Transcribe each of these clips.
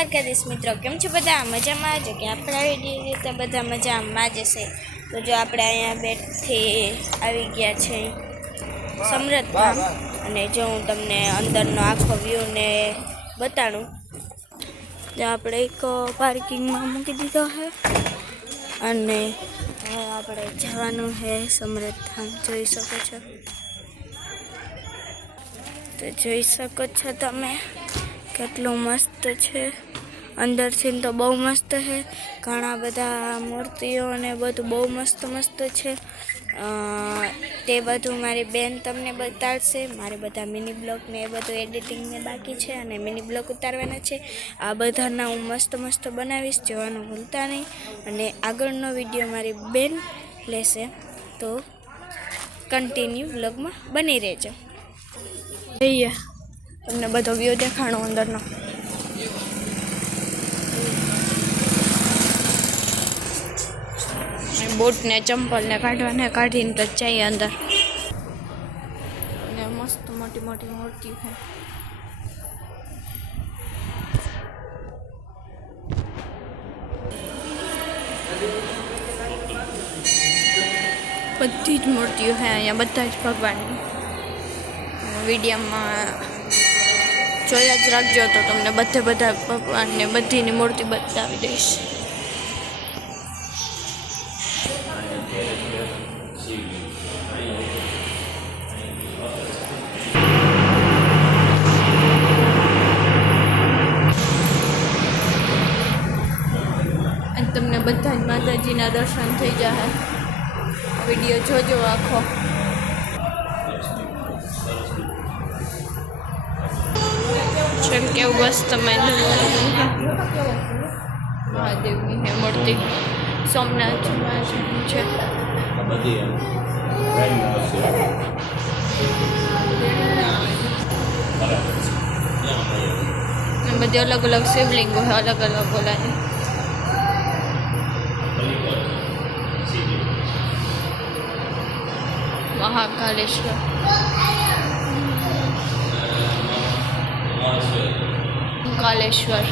દ્વારકાધીશ મિત્રો, કેમ છો બધા? મજામાં જ કે આપણા રીતે બધા મજામાં જ હશે. તો જો આપણે અહીંયા બેટથી આવી ગયા છે સમરથધામ, અને જો હું તમને અંદરનો આખો વ્યૂ ને બતાડું. જો આપણે એક પાર્કિંગમાં મૂકી દીધો છે અને હવે આપણે જવાનું છે સમરથધામ. જોઈ શકો છો, તો જોઈ શકો છો તમે કેટલું મસ્ત છે. અંદરથી તો બહુ મસ્ત છે, ઘણા બધા મૂર્તિઓ અને બધું બહુ મસ્ત છે. તે બધું મારી બેન તમને બતાડશે. મારે બધા મિની બ્લોગ ને એ બધું એડિટિંગને બાકી છે અને મિની બ્લોગ ઉતારવાના છે. આ બધાના હું મસ્ત બનાવીશ, જોવાનું ભૂલતા નહીં. અને આગળનો વિડીયો મારી બેન લેશે, તો કન્ટિન્યુ બ્લોગમાં બની રહેજો. જઈએ તમને બધો વ્યૂ દેખાણો અંદરનો. બૂટ ને ચંપલ ને કાઢીને તો જઈએ અંદર. અને મસ્ત મોટી મૂર્તિ છે. બધી જ મૂર્તિઓ છે અહીંયા, બધા જ ભગવાનની. વિડીયોમાં જોયા જ રાખજો તો તમને બધા ભગવાનને બધીની મૂર્તિ બતાવી દઈશ. અને તમને બધા જ માતાજીના દર્શન થઈ જશે. વિડીયો જોજો આખો. જેમ કેવું મસ્ત મહાદેવની હે મૂર્તિ. સોમનાથ મહાદેવની છે. બધી અલગ અલગ શિવલિંગો છે, અલગ બોલાય. મહાકાલેશ્વર, કાલેશ્વર,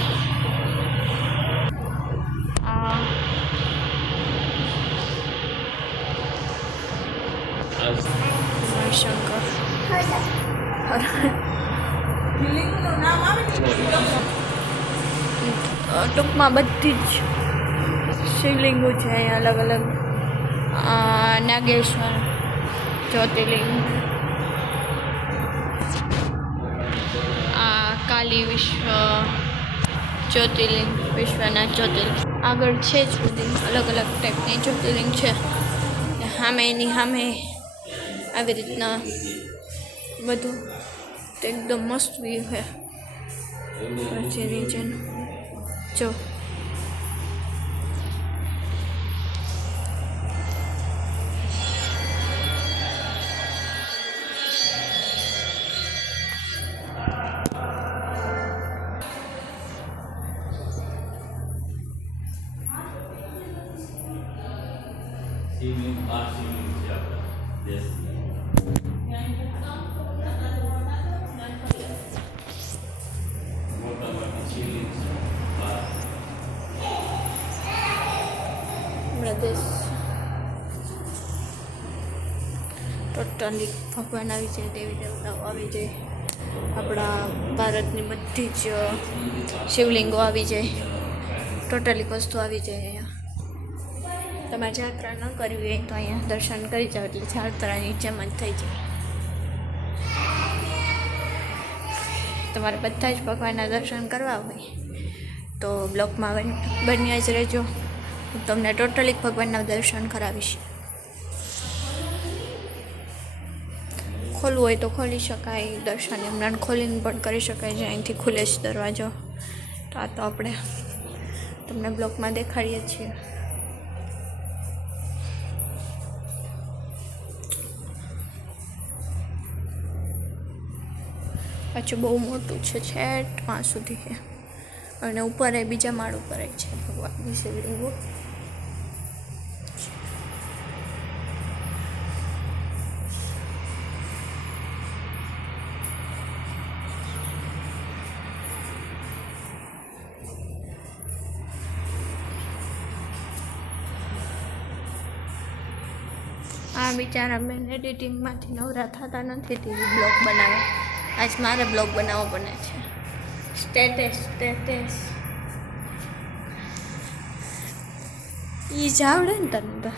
શંકર. ટૂંકમાં બધી જ શિવલિંગો છે અહીંયા અલગ અલગ. નાગેશ્વર જ્યોતિર્લિંગ, કાલી જ્યોતિર્લિંગ, વિશ્વનાથ જ્યોતિર્લિંગ. આગળ છે જ બધી અલગ ટાઈપની જ્યોતિર્લિંગ છે. સામે આવી રીતના બધું તો એકદમ મસ્ત વ્યૂ છે. પછી નીચેનું જો ટોટલી ભગવાન આવી જાય, દેવી દેવતાઓ આવી જાય, આપણા ભારતની બધી જ શિવલિંગો આવી જાય, ટોટલી વસ્તુ આવી જાય અહીંયા. તમારે યાત્રા ન કરવી હોય તો અહીંયા દર્શન કરી જાઓ એટલે યાત્રાની જેમ જ થઈ જાય. તમારે બધા જ ભગવાનના દર્શન કરવા હોય તો બ્લોગમાં બન્યા જ રહેજો. હું તમને ટોટલી ભગવાનના દર્શન કરાવીશ. ખોલવું હોય તો ખોલી શકાય, દર્શન એમના ખોલીને પણ કરી શકાય છે. અહીંથી ખુલે જ દરવાજો. તો આ તો આપણે તમને બ્લોગમાં દેખાડીએ છીએ. પાછું બહુ મોટું છે, છેક ત્યાં સુધી છે. અને ઉપર બીજા માળ ઉપર છે ભગવાનની શિવલિંગો. આ બિચારા બેન એડિટિંગમાંથી નવરા થતા નથી, ટીવી બ્લોગ બનાવે. આજ મારે બ્લોગ બનાવવો બને છે. સ્ટેટસ ઈ જ આવડે ને તને તો.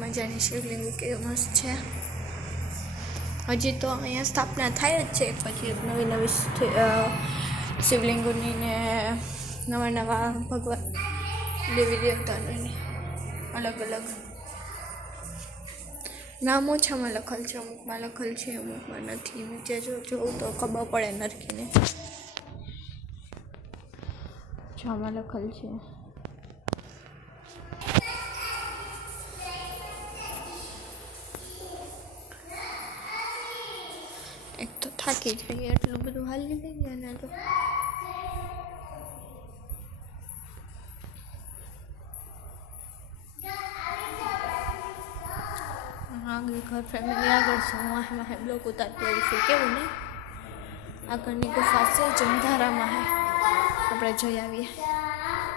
મજાની શિવલિંગ કેવી મસ્ત છે. હજી તો અહીંયા સ્થાપના થાય જ છે, પછી નવી શિવલિંગોની ને નવા ભગવાન દેવી દેવતાની અલગ અલગ નામ ઓછામાં લખેલ છે, અમુકમાં લખેલ છે, અમુકમાં નથી. નીચે જોઉં તો ખબર પડે નરખીને. આમાં લખેલ છે. એક તો થાકી જઈએ, એટલું બધું હાલી લઈએ ને તો. આગળ ઘર ફેમિલી આગળ છે, હું વાહે બ્લોક ઉતારતી આવું છું. કેવું નહીં? આગળની ગુફા છે, જમધારામાં હે. આપણે જઈ આવીએ.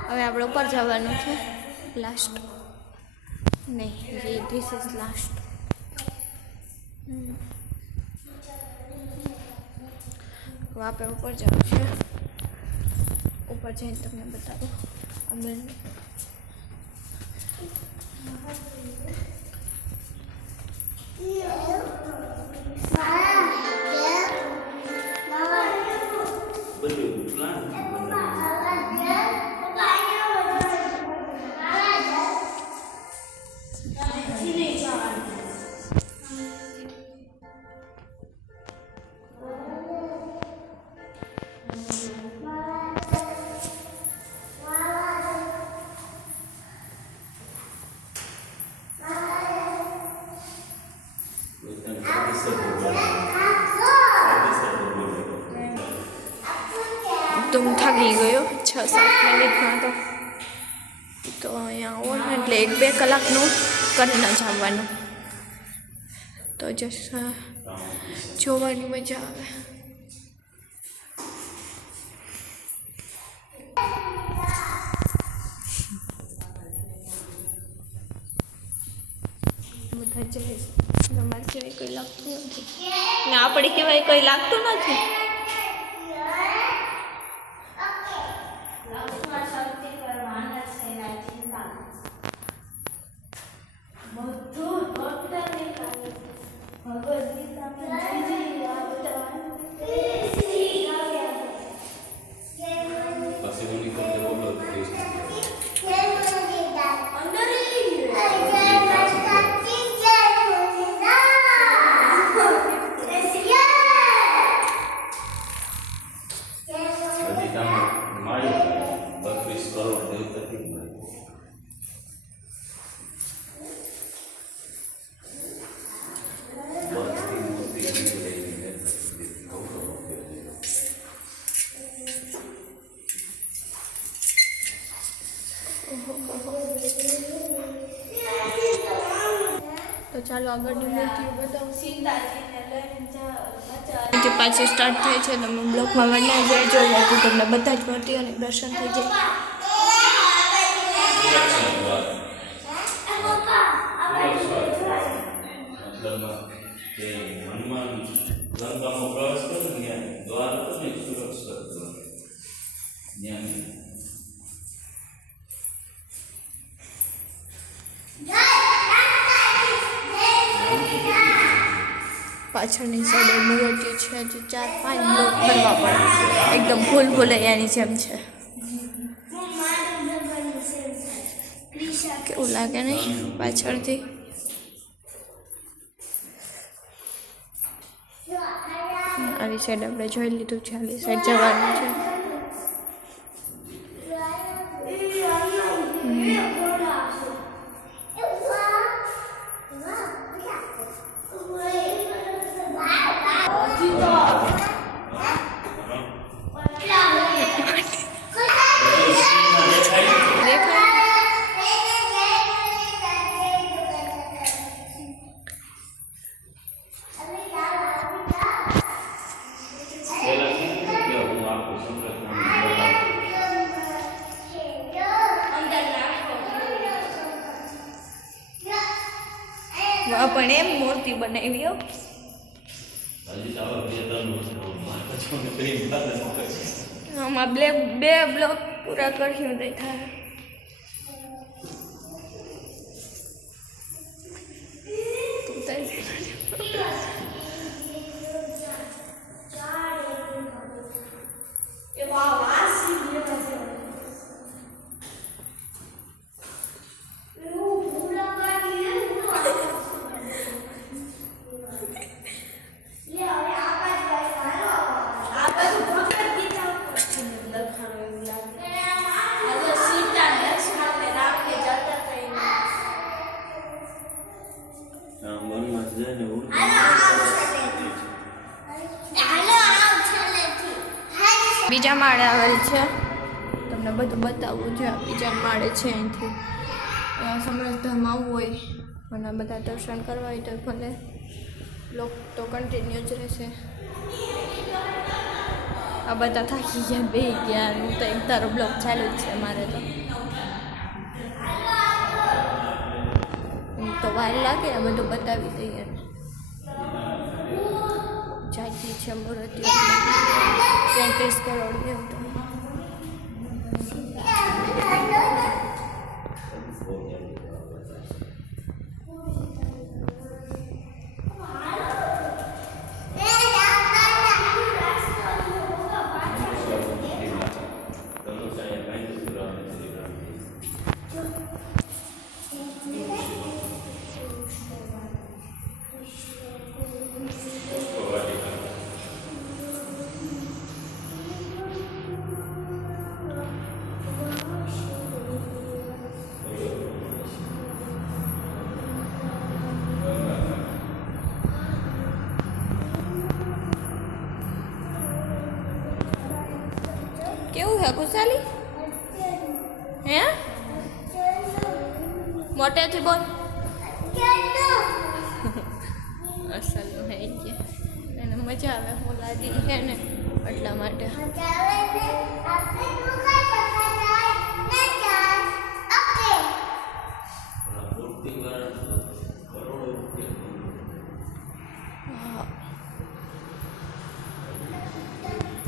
હવે આપણે ઉપર જવાનું છે. લાસ્ટ નહીં, ધીસ ઇઝ લાસ્ટ. આપણે ઉપર જવું છે. ઉપર જઈને તમને બતાવું અંદર. એકદમ થાકી ગયો 6-7 મિનિટમાં તો અહીંયા આવો ને એટલે 1-2 કલાકનું કરીને જ આવવાનું. તો જસ્ટ જોવાની મજા આવે. બધા જઈશ. તમારે સિવાય કોઈ લાગતું નથી ને આપણે કહેવાય કંઈ લાગતું નથી. તો ચાલો આગળની મૂર્તિઓ બતાવું. પાછી સ્ટાર્ટ થાય છે. તમે બ્લોકમાં વળના જાય જો તમને બધા જ મૂર્તિઓને દર્શન થઈ જાય. પાછળની સાઈડે મૂર્તિ છે, હજી 4-5 બ્લોક કરવા પડે. એકદમ ભૂલ ભૂલૈયાની જેમ છે. કેવું લાગે નહીં પાછળથી? આવી સાઈડ આપણે જોઈ લીધું છે, આવી સાઈડ જવાનું છે. પણ એમ મૂર્તિ બનાવી હો. આમાં બે બ્લોક પૂરા કર્યું તો થાય. બીજા માળે આવેલ છે, તમને બધું બતાવવું છે. બીજા માળે છે અહીંથી સમરસધામ આવવું હોય અને બધા દર્શન કરવા હોય તો ભલે લોક તો કન્ટિન્યુ જ રહેશે. આ બધા થાકી ગયા, બે ગયા. હું તો એક તારો બ્લોગ ચાલુ જ છે મારે તો વાર લાગે આ બધું બતાવી દઈએ. ચાચી છે મૂર્તિ 33 કરોડ જેવું તો. કેવું હે ખુશાલી? હે મોટેથી બોલ. અસલ હે કે એને મજા આવે. હું લાદી છે ને એટલા માટે.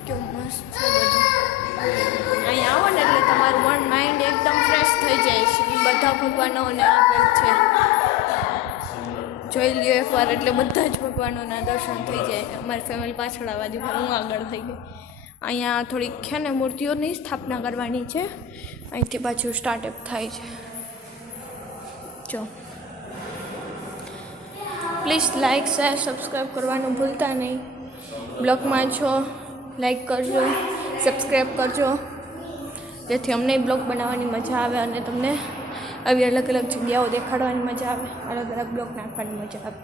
કેવું મસ્ત છે બધું. અહીંયા આવો ને એટલે તમારું માઇન્ડ એકદમ ફ્રેશ થઈ જાય છે. બધા ભગવાનોને આપેલ છે, જોઈ લ્યો એકવાર એટલે બધા જ ભગવાનોના દર્શન થઈ જાય. અમારી ફેમિલી પાછળ આવવા દે, હું આગળ થઈ ગઈ. અહીંયા થોડીક છે ને મૂર્તિઓની સ્થાપના કરવાની છે. અહીંથી પાછું સ્ટાર્ટઅપ થાય છે. જો પ્લીઝ લાઇક શેર સબસ્ક્રાઈબ કરવાનું ભૂલતા નહીં. બ્લોગમાં છો લાઈક કરજો, સબસ્ક્રાઈબ કરજો, જેથી અમને બ્લોગ બનાવવાની મજા આવે અને તમને આવી અલગ અલગ જગ્યાઓ દેખાડવાની મજા આવે, અલગ અલગ બ્લોગ નાખવાની મજા આવે.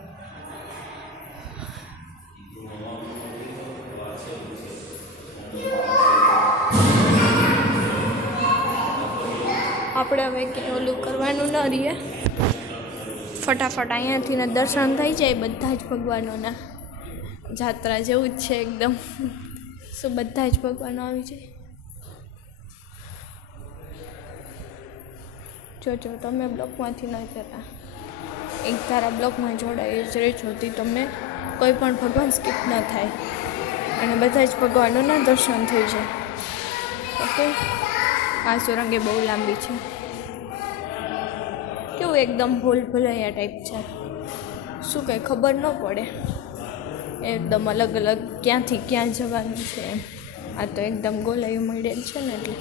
આપણે હવે કંઈ ઓલું કરવાનું ન રહીએ, ફટાફટ અહીંયાથી દર્શન થઈ જાય બધા જ ભગવાનોના. જાત્રા જેવું જ છે એકદમ. શું બધા જ ભગવાનો આવી જાય. જો તમે બ્લોગમાંથી ન જતા, એક તારા બ્લોગમાં જોડાઈ જ રહેજો, તમને કોઈ પણ ભગવાન સ્કીપ ન થાય અને બધા જ ભગવાનોના દર્શન થઈ જાય. ઓકે, આ સુરંગે બહુ લાંબી છે. કેવું એકદમ ભૂલ ભૂલૈયા ટાઈપ છે. શું કંઈ ખબર ન પડે, એકદમ અલગ અલગ ક્યાંથી ક્યાં જવાનું છે એમ. આ તો એકદમ ગોલાયું મળેલ છે ને એટલે.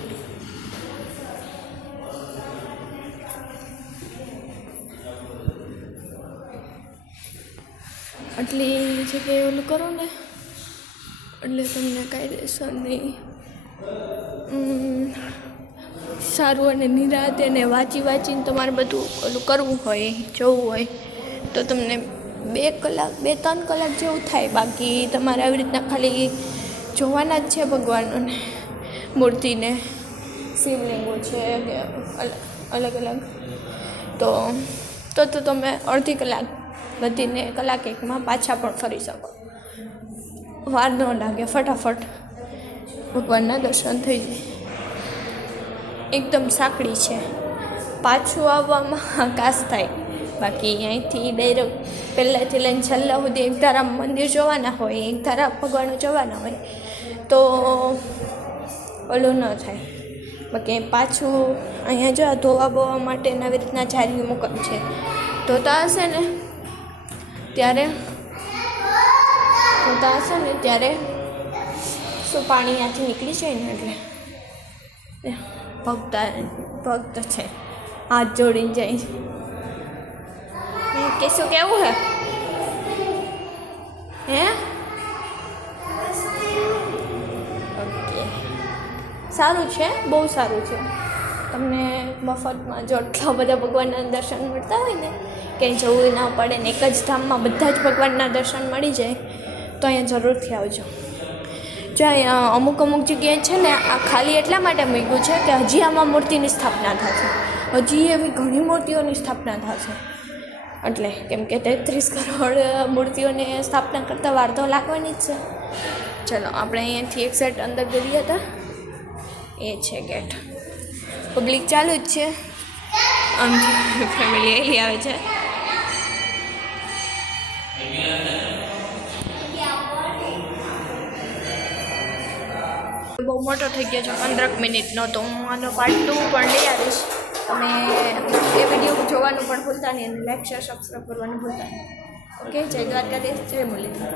આટલી જગ્યાએ ઓલું કરો ને એટલે તમને કાયદેસર નહીં સારું અને નિરાતે ને વાંચીને તમારે બધું ઓલું કરવું હોય, જોવું હોય તો તમને 2-3 કલાક જેવું થાય. બાકી તમારે આવી રીતના ખાલી જોવાના જ છે ભગવાનોને, મૂર્તિને, શિવલિંગો છે અલગ અલગ. તો તમે અડધી કલાક બધીને કલાક એકમાં પાછા પણ ફરી શકો. વાર ન લાગે, ફટાફટ ભગવાનના દર્શન થઈ જાય. એકદમ સાંકડી છે, પાછું આવવામાં કાસ થાય બાકી અહીંથી ડાયરેક્ટ પહેલાંથી લઈને છેલ્લા સુધી એકધારા મંદિર જોવાના હોય, એકધારા ભગવાન જોવાના હોય તો ઓલું ન થાય. બાકી પાછું અહીંયા જો ધોવા બોવા માટે આવી રીતના જારી મૂકમ છે. ધોતા હશે ને ત્યારે શું પાણી ત્યાંથી નીકળી જાય ને એટલે ભક્ત છે હાથ જોડીને જાય. કે શું કેવું હે ઓકે, સારું છે, બહુ સારું છે. તમને મફતમાં જો આટલા બધા ભગવાનના દર્શન મળતા હોય ને ક્યાંય જવું ના પડે ને એક જ ધામમાં બધા જ ભગવાનના દર્શન મળી જાય તો અહીંયા જરૂરથી આવજો. જો અહીંયા અમુક જગ્યાએ છે ને આ ખાલી એટલા માટે મૂક્યું છે કે હજી આમાં મૂર્તિની સ્થાપના થશે, હજી એવી ઘણી મૂર્તિઓની સ્થાપના થશે. એટલે કેમ કે 33 કરોડ મૂર્તિઓને સ્થાપના કરતાં વાર તો લાગવાની જ છે. ચલો આપણે અહીંયાથી એક્ઝેક્ટ અંદર ગયા હતા, એ છે ગેટ. પબ્લિક ચાલુ જ છે, આમથી ફેમિલી એલી આવે છે. બહુ મોટો થઈ ગયો છે 15 મિનિટનો, તો હું આનો પાર્ટ 2 પણ લઈ આવીશ. તમે એ વિડીયો જોવાનું પણ ભૂલતા નહીં અને લાઈક શેર સબસ્ક્રાઈબ કરવાનું ભૂલતા નહીં. ઓકે, જય દ્વારકાધીશ, જય મુરલીધર.